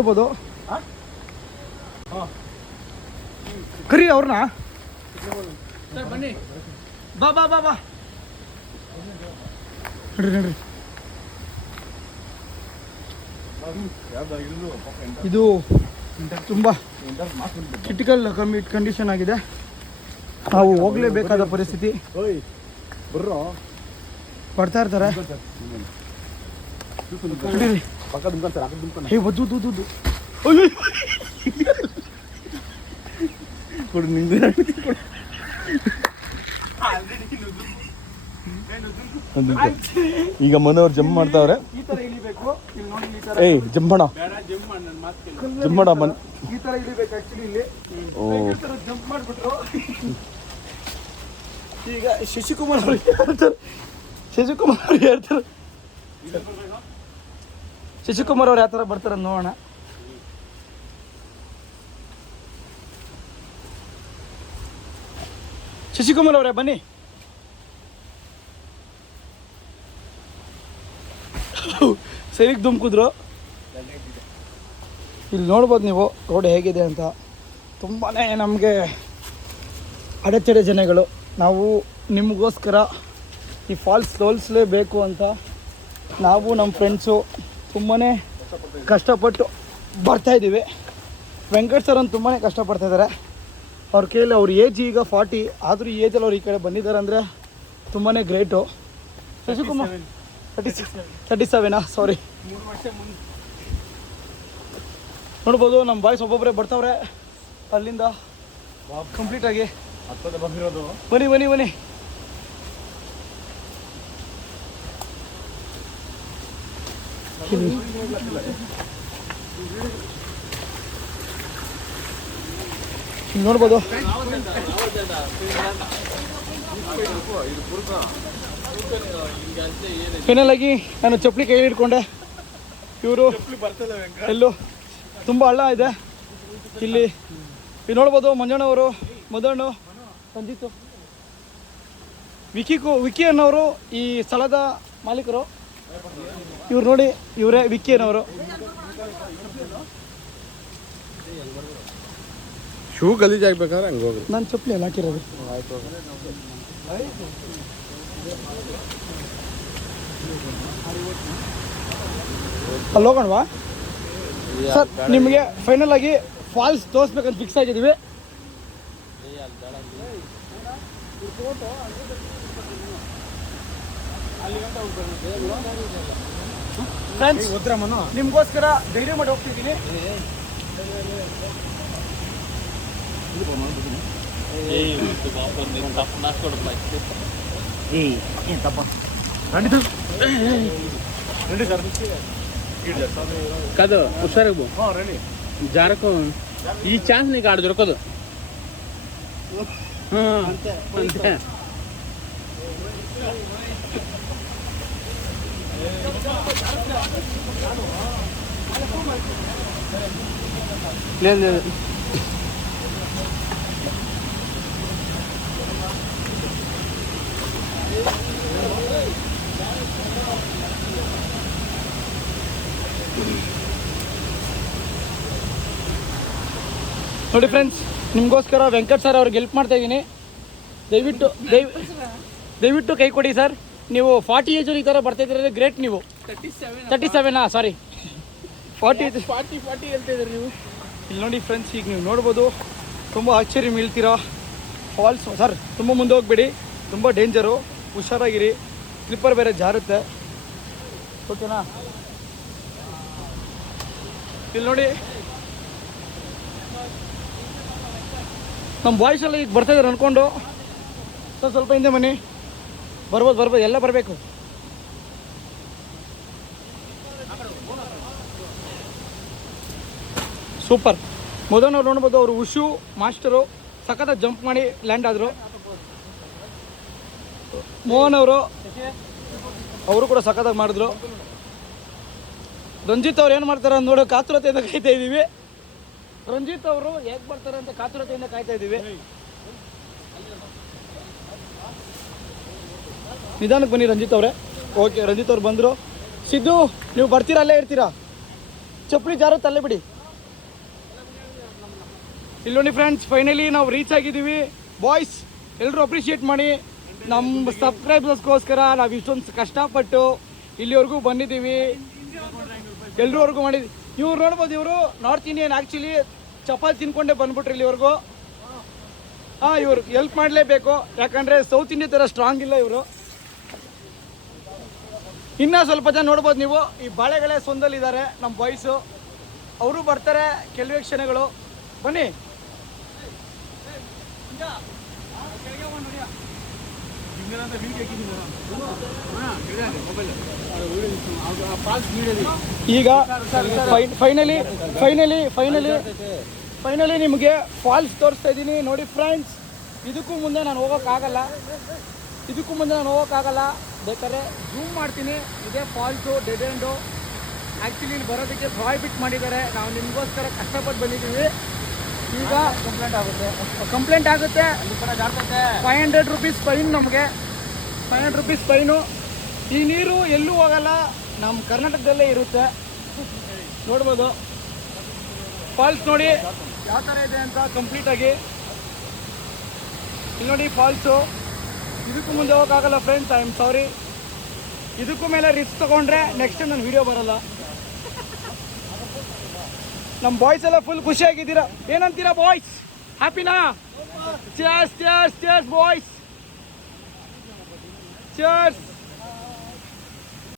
ನೋಡ್ಬೋದು. ಕರಿ ಅವ್ರನ್ನ ಬನ್ನಿ, ಬಾ ಬಾ ಬಾ ಬಾ ನಡ್ರಿ ನಡ್ರಿ. ಇದು ತುಂಬ ಕ್ರಿಟಿಕಲ್ ಕಂಡೀಷನ್ ಆಗಿದೆ. ನಾವು ಹೋಗ್ಲೇಬೇಕಾದ ಪರಿಸ್ಥಿತಿ ಬರ್ತಾ ಇರ್ತಾರೆ. ಈಗ ಮನೋರ್ ಜಂಪ್ ಮಾಡ್ತಾವ್ರೆ. ಏಯ್ ಜಂಪಣ ಜಂಪಣ ಮನ್ ಈ ತರ ಇಳಿಬೇಕು ಆಕ್ಚುಲಿ ಇಲ್ಲಿ. ಜಂಪ್ ಮಾಡ್ಬಿಟ್ರು. ಈಗ ಶಶಿಕುಮಾರ್ ಅವ್ರು ಹೇಳ್ತಾರೆ, ಶಶಿಕುಮಾರ್ ಅವ್ರು ಯಾವ ಥರ ಬರ್ತಾರೆ ನೋಡೋಣ. ಶಶಿಕುಮಾರ್ ಅವರೇ ಬನ್ನಿ. ಸರಿಗೆ ಧುಮ್ಕಿದ್ರು. ಇಲ್ಲಿ ನೋಡ್ಬೋದು ನೀವು ರೋಡ್ ಹೇಗಿದೆ ಅಂತ. ತುಂಬಾ ನಮಗೆ ಅಡೆತಡೆ ಜನಗಳು. ನಾವು ನಿಮಗೋಸ್ಕರ ಈ ಫಾಲ್ಸ್ ತೋರಿಸಲೇಬೇಕು ಅಂತ ನಾವು ನಮ್ಮ ಫ್ರೆಂಡ್ಸು ತುಂಬಾ ಕಷ್ಟಪಟ್ಟು ಬರ್ತಾಯಿದ್ದೀವಿ. ವೆಂಕಟ್ ಸರ್ ಅಂತ ತುಂಬಾ ಕಷ್ಟಪಡ್ತಾಯಿದ್ದಾರೆ. ಅವ್ರ ಕೈಯಲ್ಲಿ ಅವ್ರ ಏಜ್ ಈಗ 40, ಆದರೂ ಈ ಏಜಲ್ಲಿ ಅವ್ರು ಈ ಕಡೆ ಬಂದಿದ್ದಾರೆ ಅಂದರೆ ತುಂಬಾ ಗ್ರೇಟು. ಶಶಿಕುಮಾರ್ 37 ಸಾರಿ. ನೋಡ್ಬೋದು ನಮ್ಮ ಬಾಯ್ಸ್ ಒಬ್ಬೊಬ್ಬರೇ ಬರ್ತಾವ್ರೆ ಅಲ್ಲಿಂದ ಕಂಪ್ಲೀಟಾಗಿ. ಬನ್ನಿ ಬನ್ನಿ ಬನ್ನಿ. ನೋಡ್ಬೋದು ಫೈನಲ್ ಆಗಿ ನಾನು ಚಪ್ಪಲಿ ಕೈ ಹಿಡ್ಕೊಂಡೆ. ಇವರು ಎಲ್ಲೂ ತುಂಬ ಹಳ್ಳ ಇದೆ ಇಲ್ಲಿ. ಇಲ್ಲಿ ನೋಡ್ಬೋದು ಮಂಜಣ್ಣವರು, ಮದಣ್ಣು, ರಂಜಿತ್ತು, ವಿಕ್ಕಿ ಅನ್ನೋರು ಈ ಸ್ಥಳದ ಮಾಲೀಕರು. ಇವ್ರು ನೋಡಿ, ಇವರೇ ವಿಕ್ಕಿ ಅನ್ನೋರು. ಶೂ ಗಲೀಜ್ ಆಗ್ಬೇಕಾದ್ರೆ ಹಂಗೆ ಹೋಗಿ ನಾನು ಚಪ್ಪಲಿ ಎಲ್ಲ ಹಾಕಿರೋದು. ಅಲ್ಲಿ ಹೋಗೋಣವಾ ಸರ್? ನಿಮಗೆ ಫೈನಲ್ ಆಗಿ ಫಾಲ್ಸ್ ತೋರಿಸ್ಬೇಕಂತ ಫಿಕ್ಸ್ ಆಗಿದ್ದೀವಿ. ಫ್ರೆಂಡ್ಸ್ ನಿಮಗೋಸ್ಕರ ಧೈರ್ಯ ಮಾಡಿ ಹೋಗ್ತಿದ್ದೀನಿ. కాదు హుషారు జారకు ఈ ఛాన్స్ నీకు ఆడ దొరకదు. అంతే లేదు లేదు. ನೋಡಿ ಫ್ರೆಂಡ್ಸ್, ನಿಮಗೋಸ್ಕರ ವೆಂಕಟ್ ಸರ್ ಅವ್ರಿಗೆ ಹೆಲ್ಪ್ ಮಾಡ್ತಾ ಇದ್ದೀನಿ. ದಯವಿಟ್ಟು ಕೈ ಕೊಡಿ ಸರ್. ನೀವು 40 ಏಜಲ್ಲಿ ಈ ಥರ ಬರ್ತಾ ಇದ್ದೀರ, ಗ್ರೇಟ್. ನೀವು 37 ಸಾರಿ 40 ಹೇಳ್ತಿದ್ದೀರಿ ನೀವು. ಇಲ್ಲಿ ನೋಡಿ ಫ್ರೆಂಡ್ಸ್, ಈಗ ನೀವು ನೋಡ್ಬೋದು, ತುಂಬ ಆಶ್ಚರ್ಯ ಮೀಳ್ತೀರಾ. ಫಾಲ್ಸ್ ಸರ್ ತುಂಬ ಮುಂದೆ ಹೋಗ್ಬೇಡಿ, ತುಂಬ ಡೇಂಜರು, ಹುಷಾರಾಗಿರಿ. ಸ್ಲಿಪ್ಪರ್ ಬೇರೆ ಜಾರುತ್ತೆ, ಓಕೆನಾ? ಇಲ್ಲಿ ನೋಡಿ ನಮ್ಮ ಬಾಯ್ಸ್ ಎಲ್ಲ ಈಗ ಬರ್ತಾಯಿದ್ದಾರೆ ಅಂದ್ಕೊಂಡು ಸ್ವಲ್ಪ ಹಿಂದೆ ಬನ್ನಿ. ಬರ್ಬೋದು ಎಲ್ಲ ಬರಬೇಕು. ಸೂಪರ್. ಮೊದಲು ನೋಡ್ಬೋದು, ಅವರು ಉಷು ಮಾಸ್ಟರು ಸಖತ್ ಜಂಪ್ ಮಾಡಿ ಲ್ಯಾಂಡ್ ಆದರು. ಮೋಹನ್ ಅವರು ಕೂಡ ಸಖತ್ತಾಗಿ ಮಾಡಿದ್ರು. ರಂಜಿತ್ ಅವ್ರು ಏನು ಮಾಡ್ತಾರೆ ಅಂತ ನೋಡೋ ಕಾತುರತೆಯಿಂದ ಕಾಯ್ತಾ ಇದ್ದೀವಿ. ರಂಜಿತ್ ಅವರು ಹೇಗೆ ಬರ್ತಾರೆ ಅಂತ ಕಾತುರತೆಯಿಂದ ಕಾಯ್ತಾ ಇದ್ದೀವಿ. ನಿಧಾನಕ್ಕೆ ಬನ್ನಿ ರಂಜಿತ್ ಅವರೇ. ಓಕೆ, ರಂಜಿತ್ ಅವ್ರು ಬಂದರು. ಸಿದ್ದು, ನೀವು ಬರ್ತೀರಾ, ಅಲ್ಲೇ ಇರ್ತೀರಾ? ಚಪ್ಪಲಿ ಜಾರತ್ತೆ, ಅಲ್ಲೇ ಬಿಡಿ. ಇಲ್ಲಿ ನೋಡಿ ಫ್ರೆಂಡ್ಸ್, ಫೈನಲಿ ನಾವು ರೀಚ್ ಆಗಿದ್ದೀವಿ. ಬಾಯ್ಸ್ ಎಲ್ಲರೂ ಅಪ್ರಿಷಿಯೇಟ್ ಮಾಡಿ. ನಮ್ಮ ಸಬ್ಸ್ಕ್ರೈಬರ್ಸ್ಗೋಸ್ಕರ ನಾವು ಇಷ್ಟೊಂದು ಕಷ್ಟಪಟ್ಟು ಇಲ್ಲಿವರೆಗೂ ಬಂದಿದ್ದೀವಿ. ಎಲ್ರವರೆಗೂ ಮಾಡಿದ್ವಿ. ಇವ್ರು ನೋಡ್ಬೋದು, ಇವರು ನಾರ್ತ್ ಇಂಡಿಯನ್. ಆ್ಯಕ್ಚುಲಿ ಚಪಾತಿ ತಿನ್ಕೊಂಡೇ ಬಂದ್ಬಿಟ್ರು ಇಲ್ಲಿವರೆಗೂ. ಇವ್ರು ಹೆಲ್ಪ್ ಮಾಡಲೇಬೇಕು, ಯಾಕಂದರೆ ಸೌತ್ ಇಂಡಿಯಾ ಥರ ಸ್ಟ್ರಾಂಗ್ ಇಲ್ಲ ಇವರು. ಇನ್ನೂ ಸ್ವಲ್ಪ ಜನ ನೋಡ್ಬೋದು ನೀವು, ಈ ಬಾಳೆಗಳೆ ಸೊಂದಲ್ಲಿದ್ದಾರೆ ನಮ್ಮ ಬಾಯ್ಸು. ಅವರು ಬರ್ತಾರೆ ಕೆಲವೇ ಕ್ಷಣಗಳು. ಬನ್ನಿ. ಈಗ ಫೈನಲಿ ನಿಮಗೆ ಫಾಲ್ಸ್ ತೋರಿಸ್ತಾ ಇದ್ದೀನಿ ನೋಡಿ ಫ್ರೆಂಡ್ಸ್. ಇದಕ್ಕೂ ಮುಂದೆ ನಾನು ಹೋಗೋಕ್ಕಾಗಲ್ಲ. ಬೇಕಾದ್ರೆ ಝೂಮ್ ಮಾಡ್ತೀನಿ. ಇದೇ ಫಾಲ್ಸು, ಡೆಡ್ ಎಂಡು. ಆ್ಯಕ್ಚುಲಿ ಇಲ್ಲಿ ಬರೋದಕ್ಕೆ ಪ್ರಾಹಿಬಿಟ್ ಮಾಡಿದ್ದಾರೆ. ನಾವು ನಿಮಗೋಸ್ಕರ ಕಷ್ಟಪಟ್ಟು ಬಂದಿದ್ದೀವಿ. ಈಗ ಕಂಪ್ಲೇಂಟ್ ಆಗುತ್ತೆ. 500 ರೂಪೀಸ್ ಫೈನ್. ನಮಗೆ 500 ರೂಪೀಸ್ ಫೈನು. ಈ ನೀರು ಎಲ್ಲೂ ಹೋಗಲ್ಲ, ನಮ್ಮ ಕರ್ನಾಟಕದಲ್ಲೇ ಇರುತ್ತೆ. ನೋಡ್ಬೋದು ಫಾಲ್ಸ್ ನೋಡಿ ಯಾವ ಥರ ಇದೆ ಅಂತ ಕಂಪ್ಲೀಟಾಗಿ. ಇಲ್ಲಿ ನೋಡಿ ಫಾಲ್ಸು. ಇದಕ್ಕೂ ಮುಂದೆ ಹೋಗೋಕ್ಕಾಗಲ್ಲ ಫ್ರೆಂಡ್ಸ್, ಐ ಆಮ್ ಸಾರಿ. ಇದಕ್ಕೂ ಮೇಲೆ ರಿಸ್ಕ್ ತೊಗೊಂಡ್ರೆ ನೆಕ್ಸ್ಟ್ ನನ್ನ ವಿಡಿಯೋ ಬರೋಲ್ಲ. ನಮ್ಮ ಬಾಯ್ಸ್ ಎಲ್ಲ ಫುಲ್ ಖುಷಿಯಾಗಿದ್ದೀರಾ. ಏನಂತೀರಾ ಬಾಯ್ಸ್? ಹ್ಯಾಪಿನಾ? Cheers boys, chairs.